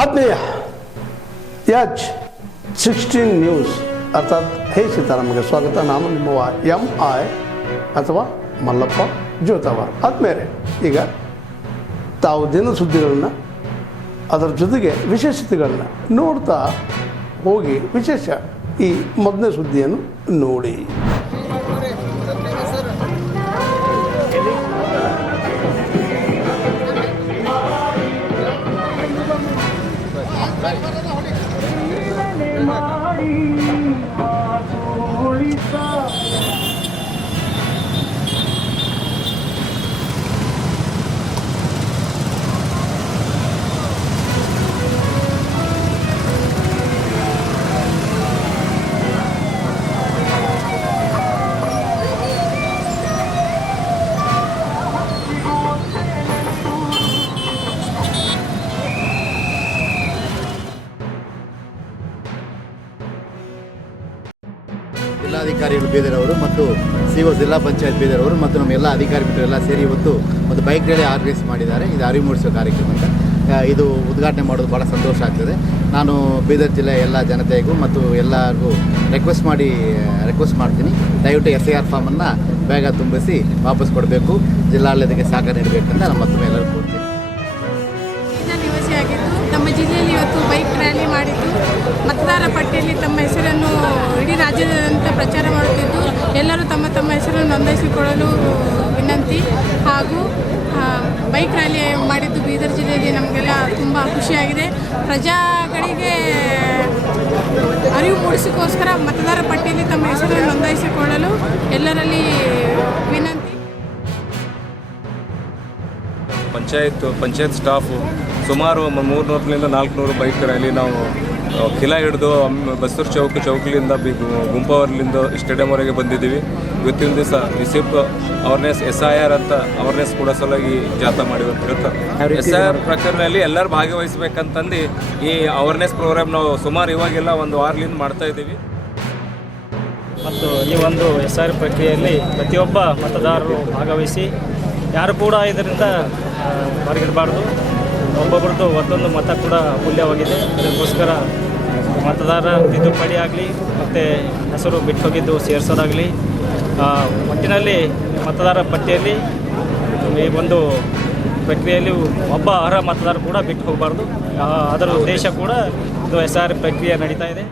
ಆತ್ಮೀಯ H16 news ಅರ್ಥಾತ್ ಹೇ ಸೀತಾರಾಮಗೆ ಸ್ವಾಗತ. ನಾನು ನಿಮ್ಮವ MI ಅಥವಾ ಮಲ್ಲಪ್ಪ ಜೋತಾವರ್. ಆದ್ಮೇಲೆ ಈಗ ತಾವು ದಿನ ಸುದ್ದಿಗಳನ್ನ ಅದರ ಜೊತೆಗೆ ವಿಶೇಷತೆಗಳನ್ನ ನೋಡ್ತಾ ಹೋಗಿ ವಿಶೇಷ ಈ ಮೊದಲನೇ ಸುದ್ದಿಯನ್ನು ನೋಡಿ. ಜಿಲ್ಲಾಧಿಕಾರಿಗಳು ಬೀದರ್ ಅವರು ಮತ್ತು CO ಜಿಲ್ಲಾ ಪಂಚಾಯತ್ ಬೀದರ್ ಅವರು ಮತ್ತು ನಮ್ಮ ಎಲ್ಲ ಅಧಿಕಾರಿ ಮಿತ್ರರೆಲ್ಲ ಸೇರಿ ಇವತ್ತು ಒಂದು ಬೈಕ್ ರ್ಯಾಲಿ ಆರ್ಗನೈಸ್ ಮಾಡಿದ್ದಾರೆ. ಇದು ಅರಿವು ಮೂಡಿಸುವ ಕಾರ್ಯಕ್ರಮ ಅಂತ. ಇದು ಉದ್ಘಾಟನೆ ಮಾಡೋದು ಭಾಳ ಸಂತೋಷ ಆಗ್ತದೆ. ನಾನು ಬೀದರ್ ಜಿಲ್ಲೆಯ ಎಲ್ಲ ಜನತೆಗೂ ಮತ್ತು ಎಲ್ಲರಿಗೂ ರಿಕ್ವೆಸ್ಟ್ ಮಾಡ್ತೀನಿ, ದಯವಿಟ್ಟು SIR ಫಾರ್ಮನ್ನು ಬೇಗ ತುಂಬಿಸಿ ವಾಪಸ್ ಕೊಡಬೇಕು, ಜಿಲ್ಲಾಡಳಿತಕ್ಕೆ ಸಹಕಾರ ನೀಡಬೇಕಂತ ನಾನು ಮತ್ತೊಮ್ಮೆ ಎಲ್ಲರೂ ಕೊಡ್ತೀನಿ. ನಿವಾಸಿಯಾಗಿದ್ದು ನಮ್ಮ ಜಿಲ್ಲೆಯಲ್ಲಿ ಇವತ್ತು ಬೈಕ್ ರ್ಯಾಲಿ ಮಾಡಿದ್ದು, ಮತದಾರ ಪಟ್ಟಿಯಲ್ಲಿ ತಮ್ಮ ಹೆಸರನ್ನು ಇಡೀ ರಾಜ್ಯಾದ್ಯಂತ ಪ್ರಚಾರ ಮಾಡುತ್ತಿದ್ದು, ಎಲ್ಲರೂ ತಮ್ಮ ತಮ್ಮ ಹೆಸರನ್ನು ನೋಂದಾಯಿಸಿಕೊಳ್ಳಲು ವಿನಂತಿ. ಹಾಗೂ ಬೈಕ್ ರ್ಯಾಲಿ ಮಾಡಿದ್ದು ಬೀದರ್ ಜಿಲ್ಲೆಯಲ್ಲಿ ನಮಗೆಲ್ಲ ತುಂಬ ಖುಷಿಯಾಗಿದೆ. ಪ್ರಜೆಗಳಿಗೆ ಅರಿವು ಮೂಡಿಸೋಕ್ಕೋಸ್ಕರ ಮತದಾರ ಪಟ್ಟಿಯಲ್ಲಿ ತಮ್ಮ ಹೆಸರನ್ನು ನೋಂದಾಯಿಸಿಕೊಳ್ಳಲು ಎಲ್ಲರಲ್ಲಿ ವಿನಂತಿ. ಪಂಚಾಯತ್ ಸ್ಟಾಫು ಸುಮಾರು 300ರಿಂದ 400 ಬೈಕ್ ರ್ಯಾಲಿ ನಾವು ಕಿಲಾ ಹಿಡಿದು ಬಸ್ತೂರು ಚೌಕಲಿಂದ ಗುಂಪವರ್ಲಿಂದ ಸ್ಟೇಡಿಯಂವರೆಗೆ ಬಂದಿದ್ದೀವಿ. ಇವತ್ತಿನ ದಿವಸ ರಿಸಿಪ್ ಅವೇರ್ನೆಸ್ SIR ಅಂತ ಅವೇರ್ನೆಸ್ ಕೊಡೋ ಸಲುವಾಗಿ ಜಾಥಾ ಮಾಡಿರುತ್ತಾರೆ. SIR ಪ್ರಕರಣದಲ್ಲಿ ಎಲ್ಲರೂ ಭಾಗವಹಿಸಬೇಕಂತಂದು ಈ ಅವೇರ್ನೆಸ್ ಪ್ರೋಗ್ರಾಮ್ ನಾವು ಸುಮಾರು ಇವಾಗೆಲ್ಲ ಒಂದು ವಾರದಿಂದ ಮಾಡ್ತಾ ಇದ್ದೀವಿ. ಮತ್ತು ಈ ಒಂದು SIR ಪ್ರಕ್ರಿಯೆಯಲ್ಲಿ ಪ್ರತಿಯೊಬ್ಬ ಮತದಾರರು ಭಾಗವಹಿಸಿ ಯಾರು ಕೂಡ ಇದರಿಂದ ಹೊರಗಿಡಬಾರ್ದು. ಒಬ್ಬೊಬ್ರದ್ದು ಒಂದೊಂದು ಮತ ಕೂಡ ಅಮೂಲ್ಯವಾಗಿದೆ. ಅದಕ್ಕೋಸ್ಕರ ಮತದಾರ ತಿದ್ದುಪಡಿ ಆಗಲಿ ಮತ್ತು ಹೆಸರು ಬಿಟ್ಟು ಹೋಗಿದ್ದು ಸೇರಿಸೋದಾಗಲಿ, ಒಟ್ಟಿನಲ್ಲಿ ಮತದಾರ ಪಟ್ಟಿಯಲ್ಲಿ ಈ ಒಂದು ಪ್ರಕ್ರಿಯೆಯಲ್ಲಿ ಒಬ್ಬ ಅರ್ಹ ಮತದಾರ ಕೂಡ ಬಿಟ್ಟು ಹೋಗಬಾರ್ದು. ಅದರ ಉದ್ದೇಶ ಕೂಡ ಇದು SIR ಪ್ರಕ್ರಿಯೆ ನಡೀತಾ ಇದೆ.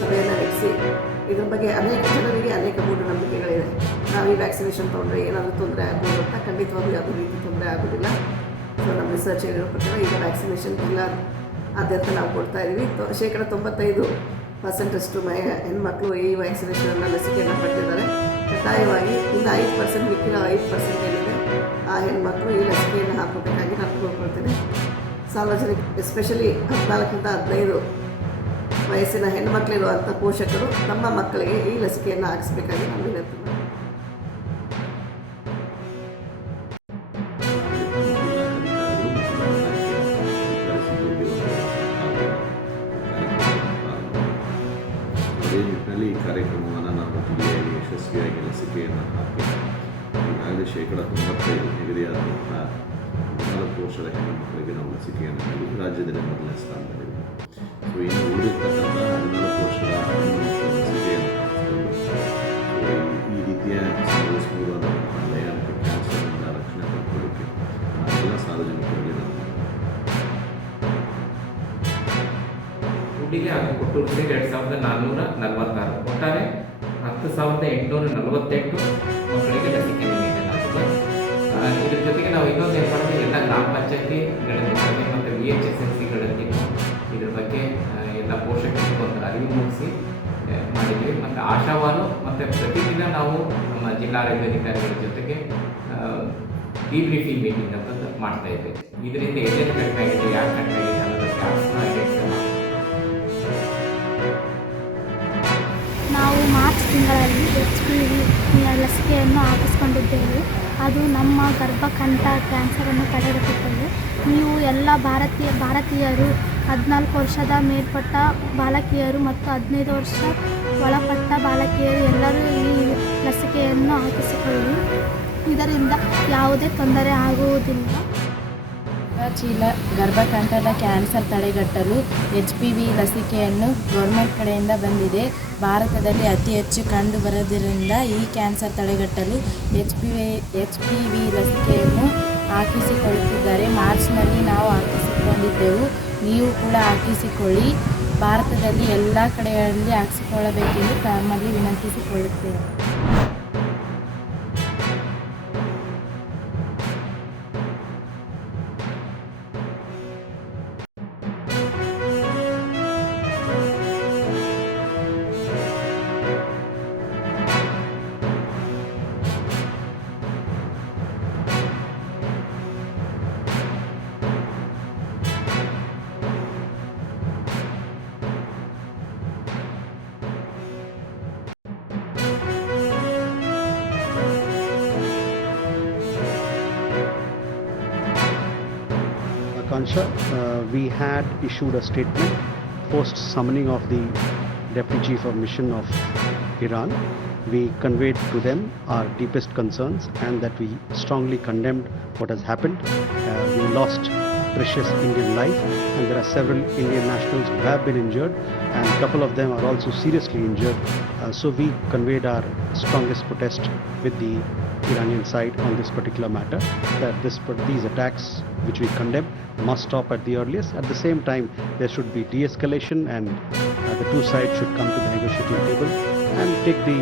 ಸಭೆಯನ್ನು ನಡೆಸಿ ಇದ್ರ ಬಗ್ಗೆ ಅನೇಕ ಜನರಿಗೆ ಅನೇಕ ಮೂಢನಂಬಿಕೆಗಳಿದೆ. ನಾವು ಈ ವ್ಯಾಕ್ಸಿನೇಷನ್ ತೊಗೊಂಡ್ರೆ ಏನಾದರೂ ತೊಂದರೆ ಆಗ್ಬೋದು ಅಂತ. ಖಂಡಿತವಾಗ್ಲೂ ಯಾವುದೇ ರೀತಿ ತೊಂದರೆ ಆಗೋದಿಲ್ಲ. ಸೊ ನಮ್ಮ ರಿಸರ್ಚ್ ಹೇಳಿರೋ ಪ್ರಕಾರ ಈಗ ವ್ಯಾಕ್ಸಿನೇಷನ್ ಜಿಲ್ಲಾದ್ಯಂತ ನಾವು ಕೊಡ್ತಾ ಇದ್ದೀವಿ. 95% ಹೆಣ್ಮಕ್ಳು ಈ ವ್ಯಾಕ್ಸಿನೇಷನನ್ನು ಲಸಿಕೆಯನ್ನು ಪಡೆದಿದ್ದಾರೆ. ಕಡ್ಡಾಯವಾಗಿ ಇನ್ನು 5% ಮಿಕ್ಕಿರೋ 5% ಏನಿದೆ ಆ ಹೆಣ್ಮಕ್ಳು ಈ ಲಸಿಕೆಯನ್ನು ಹಾಕೋಬೇಕಾಗಿ ನಾನು ಕೋರ್ಕೊಳ್ತೇನೆ. ಸಾರ್ವಜನಿಕ ಎಸ್ಪೆಷಲಿ 14ರಿಂದ 15 ವಯಸ್ಸಿನ ಹೆಣ್ಣುಮಕ್ಕಳಿರುವಂಥ ಪೋಷಕರು ತಮ್ಮ ಮಕ್ಕಳಿಗೆ ಈ ಲಸಿಕೆಯನ್ನು ಹಾಕಿಸ್ಬೇಕಾಗಿ ನಾನು ವಿನಂತಿ ಮಾಡ್ತೀನಿ. ಅದೇ ನಿಟ್ಟಿನಲ್ಲಿ ಈ ಕಾರ್ಯಕ್ರಮವನ್ನು ನಾವು ಜಿಲ್ಲೆಯಲ್ಲಿ ಯಶಸ್ವಿಯಾಗಿ ಲಸಿಕೆಯನ್ನು ಹಾಕಿ ಈಗಾಗಲೇ 95% ನಿಗದಿಯಾದಂಥ 14 ವರ್ಷದ ಹೆಣ್ಣು ಮಕ್ಕಳಿಗೆ ನಾವು ಲಸಿಕೆಯನ್ನು ನೀಡಿ ರಾಜ್ಯದಲ್ಲಿ ಮೊದಲನೇ ಸ್ಥಾನದಲ್ಲಿದೆ. ಸೊ ಇನ್ನು ಉಳಿದಿರ್ತಕ್ಕಂಥ 14 ವರ್ಷದ ಹೆಣ್ಣು ಮಕ್ಕಳ ಲಸಿಕೆಯನ್ನು ಹಾಕಿಕೊಂಡು ಈ ರೀತಿಯ ಸಂಭವಿಸಬಹುದಾದಂಥ ಭಯಾನಕ ಕ್ಯಾನ್ಸರ್ನಿಂದ ರಕ್ಷಣೆ ಪಡ್ಕೊಳ್ಳೋಕ್ಕೆ ಎಲ್ಲ ಸಾರ್ವಜನಿಕರಿಗೆ ನಾವು ಹುಟ್ಟಿಗೆ ಕೊಟ್ಟು 2446 ಒಟ್ಟಾರೆ 10,848 ಮಕ್ಕಳಿಗೆ ಲಸಿಕೆ ನೀಡಲಾಗಿದೆ. ಇದ್ರ ಜೊತೆಗೆ ನಾವು ಇನ್ನೊಂದು ಏನು ಮಾಡಿದ್ರೆ ಎಲ್ಲ ಗ್ರಾಮ ಪಂಚಾಯತಿಗಳಲ್ಲಿ ಮತ್ತು VHSMCಗಳಲ್ಲಿ ಅರಿವು ಮೂಡಿಸಿ ಮಾಡಿದ್ವಿ. ಮತ್ತು ಆಶಾವಾಲು ಮತ್ತು ಪ್ರತಿದಿನ ನಾವು ನಮ್ಮ ಜಿಲ್ಲಾ ಆರೋಗ್ಯಾಧಿಕಾರಿಗಳ ಜೊತೆಗೆ ಡಿಬ್ರೀಫಿಂಗ್ ಮೀಟಿಂಗ್ ಅಂತ ಮಾಡ್ತಾ ಇದ್ವಿ. ಇದರಿಂದ ಎಲ್ಲೆಲ್ಲಿ ಕಡಿಮೆ ಆಗಿದೆ, ಯಾರು ಕಡಿಮೆ ಆಗಿದೆ ಅನ್ನೋದಕ್ಕೆ ಕ್ಯಾಪ್ಸ್ನ ಐಡೆಂಟಿಫೈ ಮಾಡ್ತೀವಿ. ನಾವು ಮಾರ್ಚ್ ತಿಂಗಳಲ್ಲಿ HPV ಲಸಿಕೆಯನ್ನು ಹಾಕಿಸ್ಕೊಂಡಿದ್ದೇವೆ. ಅದು ನಮ್ಮ ಗರ್ಭಕಂಠ ಕ್ಯಾನ್ಸರನ್ನು ತಡೆಗಟ್ಟುತ್ತದೆ. ನೀವು ಎಲ್ಲ ಭಾರತೀಯರು 14 ವರ್ಷದ ಮೇಲ್ಪಟ್ಟ ಬಾಲಕಿಯರು ಮತ್ತು 15 ವರ್ಷ ಒಳಪಟ್ಟ ಬಾಲಕಿಯರು ಎಲ್ಲರೂ ಈ ಲಸಿಕೆಯನ್ನು ಹಾಕಿಸಿಕೊಳ್ಳಿ. ಇದರಿಂದ ಯಾವುದೇ ತೊಂದರೆ ಆಗುವುದಿಲ್ಲ. ಚೀಲ ಗರ್ಭಕಂಠದ ಕ್ಯಾನ್ಸರ್ ತಡೆಗಟ್ಟಲು HPV ಲಸಿಕೆಯನ್ನು ಗೌರ್ಮೆಂಟ್ ಕಡೆಯಿಂದ ಬಂದಿದೆ. ಭಾರತದಲ್ಲಿ ಅತಿ ಹೆಚ್ಚು ಕಂಡು ಬರೋದರಿಂದ ಈ ಕ್ಯಾನ್ಸರ್ ತಡೆಗಟ್ಟಲು HPV ಲಸಿಕೆಯನ್ನು ಹಾಕಿಸಿಕೊಳ್ಳುತ್ತಿದ್ದಾರೆ. ಮಾರ್ಚ್ನಲ್ಲಿ ನಾವು ಹಾಕಿಸಿಕೊಂಡಿದ್ದೆವು. ನೀವು ಕೂಡ ಹಾಕಿಸಿಕೊಳ್ಳಿ. ಭಾರತದಲ್ಲಿ ಎಲ್ಲ ಕಡೆಗಳಲ್ಲಿ ಹಾಕಿಸಿಕೊಳ್ಳಬೇಕೆಂದು ತಮ್ಮಲ್ಲಿ ವಿನಂತಿಸಿಕೊಳ್ಳುತ್ತೇವೆ. Akansha, we had issued a statement post summoning of the Deputy Chief of Mission of Iran. We conveyed to them our deepest concerns and that we strongly condemned what has happened. We lost precious Indian life and there are several Indian nationals who have been injured and a couple of them are also seriously injured. So we conveyed our strongest protest with the Iranian side on this particular matter, that these attacks which we condemn must stop at the earliest. At the same time, there should be de-escalation and the two sides should come to the negotiating table and take the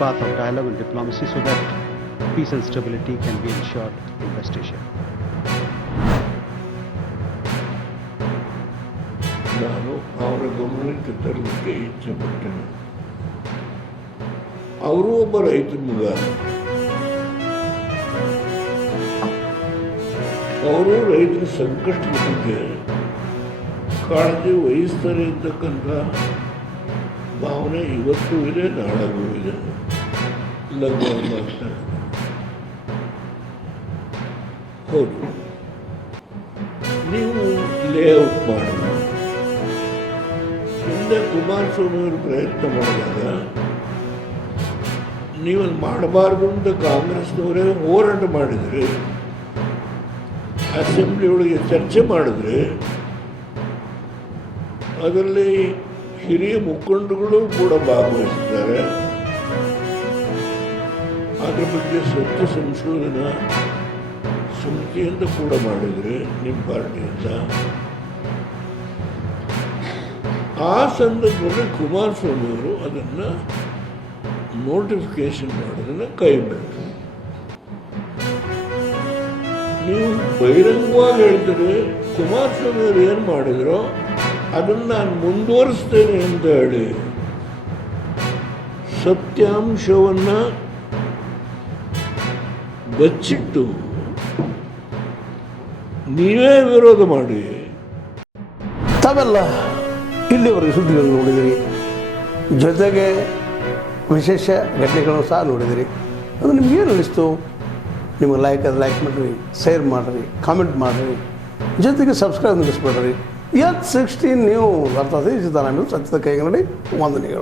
path of dialogue and diplomacy so that peace and stability can be ensured in West Asia. ನಾನು ಅವರ ಗಮನಕ್ಕೆ ತರಲಿಕ್ಕೆ ಇಚ್ಛೆ ಪಟ್ಟೆನು. ಅವರು ಒಬ್ಬ ರೈತರ ಮಗ. ಅವರು ರೈತರ ಸಂಕಷ್ಟದ ಬಗ್ಗೆ ಕಾಳಜಿ ವಹಿಸ್ತಾರೆ ಇರ್ತಕ್ಕಂಥ ಭಾವನೆ ಇವತ್ತು ಇದೆ, ನಾಳೆಗೂ ಇದೆ. ಲಘುವಾಗಿ ಹೌದು, ನೀವು ಲೇಔಟ್ ಮಾಡಬಹುದು. ಹಿಂದೆ ಕುಮಾರಸ್ವಾಮಿ ಅವರು ಪ್ರಯತ್ನ ಮಾಡಿದಾಗ ನೀವಲ್ಲಿ ಮಾಡಬಾರ್ದು ಅಂತ ಕಾಂಗ್ರೆಸ್ನವರೇ ಹೋರಾಟ ಮಾಡಿದರೆ, ಅಸೆಂಬ್ಲಿ ಒಳಗೆ ಚರ್ಚೆ ಮಾಡಿದ್ರೆ ಅದರಲ್ಲಿ ಹಿರಿಯ ಮುಖಂಡಗಳು ಕೂಡ ಭಾಗವಹಿಸಿದ್ದಾರೆ. ಅದರ ಬಗ್ಗೆ ಸ್ವಚ್ಛ ಸಂಶೋಧನಾ ಸಮಿತಿಯಿಂದ ಕೂಡ ಮಾಡಿದರೆ ನಿಮ್ಮ ಪಾರ್ಟಿಯಿಂದ. ಆ ಸಂದರ್ಭದಲ್ಲಿ ಕುಮಾರಸ್ವಾಮಿ ಅವರು ಅದನ್ನು ನೋಟಿಫಿಕೇಶನ್ ಮಾಡೋದನ್ನು ಕೈ ಬಿಟ್ಟರು. ನೀವು ಬಹಿರಂಗವಾಗಿ ಹೇಳ್ತೀರಿ ಕುಮಾರಸ್ವಾಮಿ ಅವರು ಏನು ಮಾಡಿದ್ರು ಅದನ್ನು ನಾನು ಮುಂದುವರಿಸ್ತೇನೆ ಅಂತ ಹೇಳಿ ಸತ್ಯಾಂಶವನ್ನು ಬಚ್ಚಿಟ್ಟು ನೀವೇ ವಿರೋಧ ಮಾಡಿ. ತಾವೆಲ್ಲ ಇಲ್ಲಿವರೆಗೆ ಸುದ್ದಿಗಳನ್ನು ನೋಡಿದಿರಿ, ಜೊತೆಗೆ ವಿಶೇಷ ಘಟನೆಗಳನ್ನು ಸಹ ನೋಡಿದಿರಿ. ಅದು ನಿಮ್ಗೇನು ಅನ್ನಿಸ್ತು? ನಿಮಗೆ ಲೈಕ್ ಮಾಡಿರಿ, ಶೇರ್ ಮಾಡಿರಿ, ಕಾಮೆಂಟ್ ಮಾಡಿರಿ, ಜೊತೆಗೆ ಸಬ್ಸ್ಕ್ರೈಬ್ ನಿಲ್ಲಿಸ್ಬೇಡ್ರಿ. H16 ನ್ಯೂಸ್ ಅರ್ಥಾತ್ ಸಿದ್ದರಾಮಯ್ಯ ಸತ್ಯದ ಕೈಗನ್ನಡಿ ವಂದನೆಗಳು.